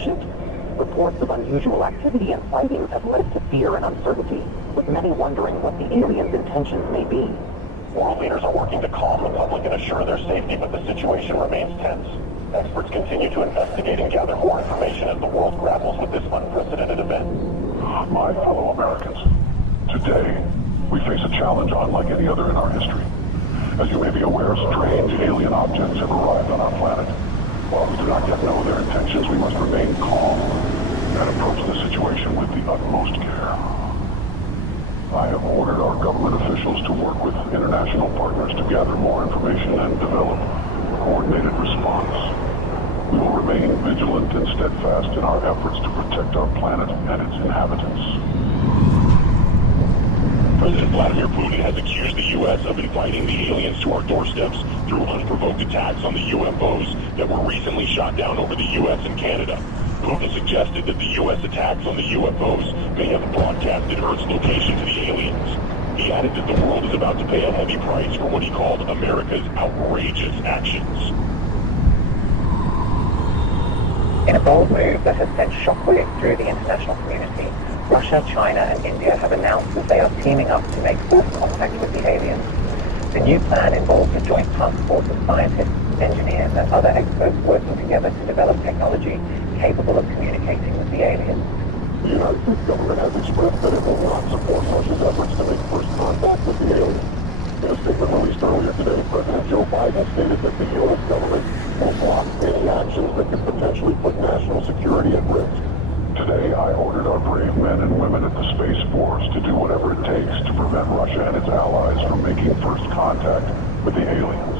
spaceship. Reports of unusual activity and sightings have led to fear and uncertainty, with many wondering what the aliens' intentions may be. World leaders are working to calm the public and assure their safety, but the situation remains tense. Experts continue to investigate and gather more information as the world grapples with this unprecedented event. My fellow Americans, today we face a challenge unlike any other in our history. As you may be aware, strange alien objects have arrived on our planet. While we do not yet know their intentions, we must remain calm and approach the situation with the utmost care. I have ordered our government officials to work with international partners to gather more information and develop a coordinated response. We will remain vigilant and steadfast in our efforts to protect our planet and its inhabitants. President Vladimir Putin has accused the U.S. of inviting the aliens to our doorsteps through unprovoked attacks on the UFOs that were recently shot down over the U.S. and Canada. Putin suggested that the U.S. attacks on the UFOs may have broadcasted Earth's location to the aliens. He added that the world is about to pay a heavy price for what he called America's outrageous actions. In a bold move that has sent shockwaves through the international community, Russia, China, and India have announced that they are teaming up to make first contact with the aliens. The new plan involves a joint task force of scientists, engineers, and other experts working together to develop technology capable of communicating with the aliens. The United States government has expressed that it will not support Russia's efforts to make first contact with the aliens. In a statement released earlier today, President Joe Biden stated that the U.S. government will block any actions that could potentially put national security at risk. Today, I ordered our brave men and women at the Space Force to do whatever it takes to prevent Russia and its allies from making first contact with the aliens.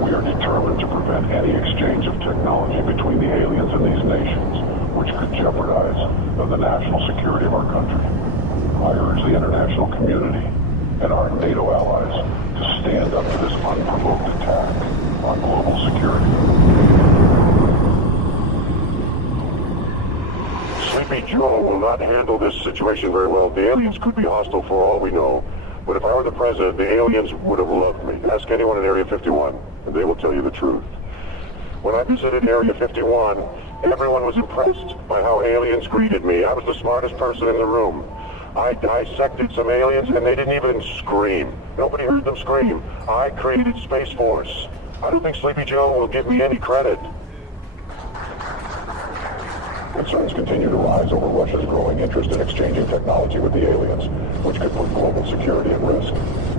We are determined to prevent any exchange of technology between the aliens and these nations, which could jeopardize the national security of our country. I urge the international community and our NATO allies to stand up to this unprovoked attack on global security. Sleepy Joe will not handle this situation very well. The aliens could be hostile for all we know. But if I were the president, the aliens would have loved me. Ask anyone in Area 51, and they will tell you the truth. When I visited Area 51, everyone was impressed by how aliens greeted me. I was the smartest person in the room. I dissected some aliens, and they didn't even scream. Nobody heard them scream. I created Space Force. I don't think Sleepy Joe will give me any credit. Concerns continue to rise over Russia's growing interest in exchanging technology with the aliens, which could put global security at risk.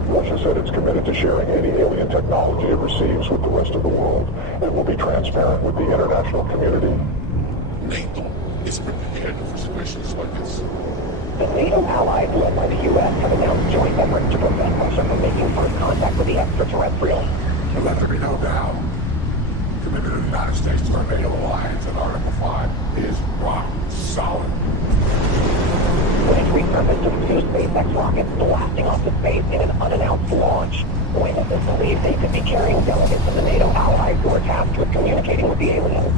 Russia said it's committed to sharing any alien technology it receives with the rest of the world, and will be transparent with the international community. NATO is prepared for situations like this. The NATO allies led by the U.S. have announced joint efforts to prevent Russia from making first contact with the extraterrestrials. So let there be no doubt. The commitment of the United States to our NATO alliance in Article 5 is rock solid. When it resurfaced to two SpaceX rockets blasting off to space in an unannounced launch, witnesses believe they could be carrying delegates of the NATO allies who are tasked with communicating with the aliens.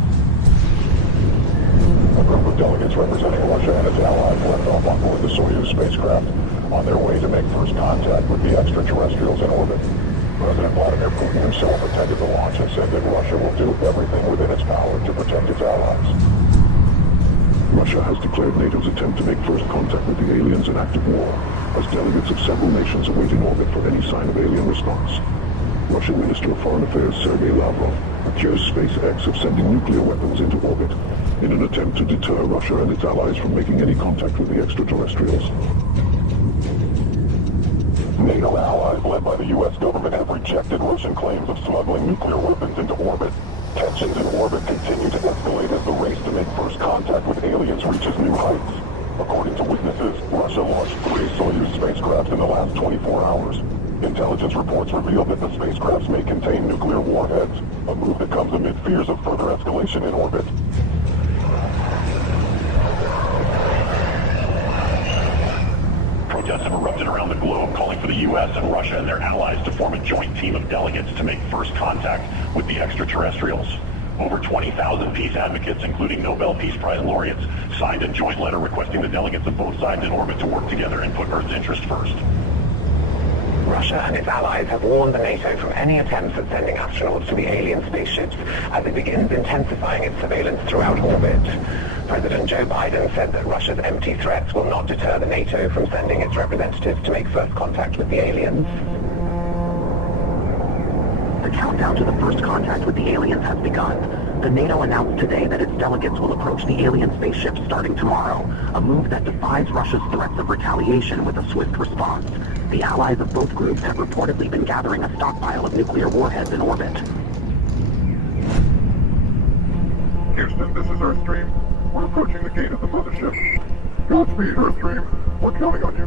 A group of delegates representing Russia and its allies left off on board the Soyuz spacecraft on their way to make first contact with the extraterrestrials in orbit. President Vladimir Putin himself attended the launch and said that Russia will do everything within its power to protect its allies. Russia has declared NATO's attempt to make first contact with the aliens an act of war, as delegates of several nations await in orbit for any sign of alien response. Russian Minister of Foreign Affairs Sergei Lavrov accused SpaceX of sending nuclear weapons into orbit in an attempt to deter Russia and its allies from making any contact with the extraterrestrials. NATO allies led by the U.S. government have rejected Russian claims of smuggling nuclear weapons into orbit. Tensions in orbit continue to escalate as the race to make first contact with aliens reaches new heights. According to witnesses, Russia launched 3 Soyuz spacecraft in the last 24 hours. Intelligence reports reveal that the spacecrafts may contain nuclear warheads, a move that comes amid fears of further escalation in orbit. Protests have erupted around the globe, calling for the U.S. and Russia and their allies to form a joint team of delegates to make first contact with the extraterrestrials. Over 20,000 peace advocates, including Nobel Peace Prize laureates, signed a joint letter requesting the delegates of both sides in orbit to work together and put Earth's interest first. Russia and its allies have warned the NATO from any attempts at sending astronauts to the alien spaceships as it begins intensifying its surveillance throughout orbit. President Joe Biden said that Russia's empty threats will not deter the NATO from sending its representatives to make first contact with the aliens. The countdown to the first contact with the aliens has begun. The NATO announced today that its delegates will approach the alien spaceships starting tomorrow, a move that defies Russia's threats of retaliation with a swift response. The allies of both groups have reportedly been gathering a stockpile of nuclear warheads in orbit. Houston, this is Earthstream. We're approaching the gate of the mothership. Godspeed, Earthstream. We're counting on you.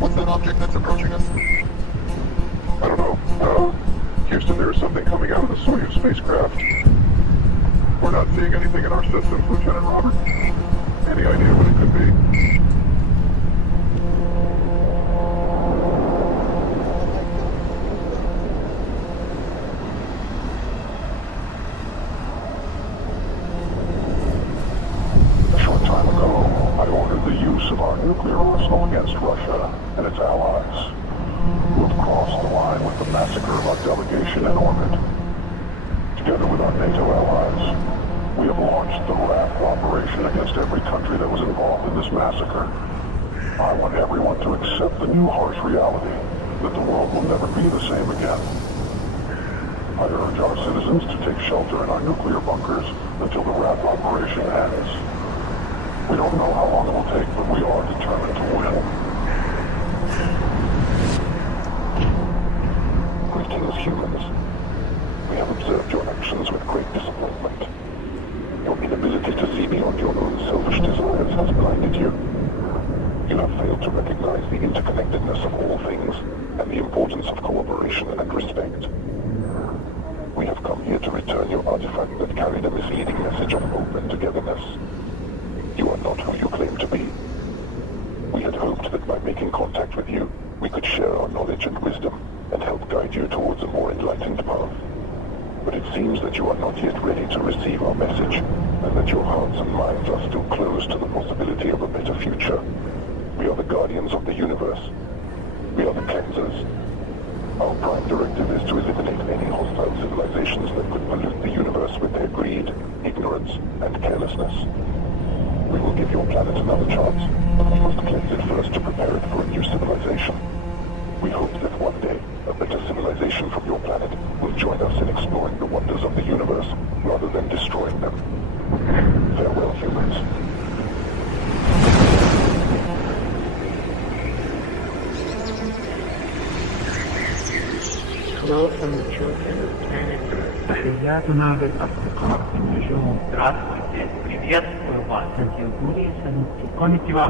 What's that object that's approaching us? I don't know. Houston, there is something coming out of the Soyuz spacecraft. We're not seeing anything in our systems, Lieutenant Robert. Any idea what it could be? A short time ago, I ordered the use of our nuclear arsenal against Russia and its allies, who have crossed the line with the massacre of our delegation in orbit. Together with our NATO allies, we have launched the wrath operation against every country that was involved in this massacre. I want everyone to accept the new harsh reality that the world will never be the same again. I urge our citizens to take shelter in our nuclear bunkers until the wrath operation ends. We don't know how long it will take, but we are determined to win. Greetings, humans. We have observed your actions with great disappointment. Your inability to see beyond your own selfish desires has blinded you. You have failed to recognize the interconnectedness of all things and the importance of cooperation and respect. We have come here to return your artifact that carried a misleading message of hope and togetherness. You are not who you claim to be. We had hoped that by making contact with you, we could share our knowledge and wisdom and help guide you towards a more enlightened path. But it seems that you are not yet ready to receive our message, and that your hearts and minds are still closed to the possibility of a better future. We are the guardians of the universe. We are the cleansers. Our prime directive is to eliminate any hostile civilizations that could pollute the universe with their greed, ignorance, and carelessness. We will give your planet another chance, but we must cleanse it first to prepare it for a new civilization. We hope that one day, a better civilization from your planet will join us in exploring the wonders of the universe, rather than destroying them. Farewell, humans. Hello from the children of planet Earth. Приятно быть обсуждению. Здравствуйте. Приветствую вас. Коннектива.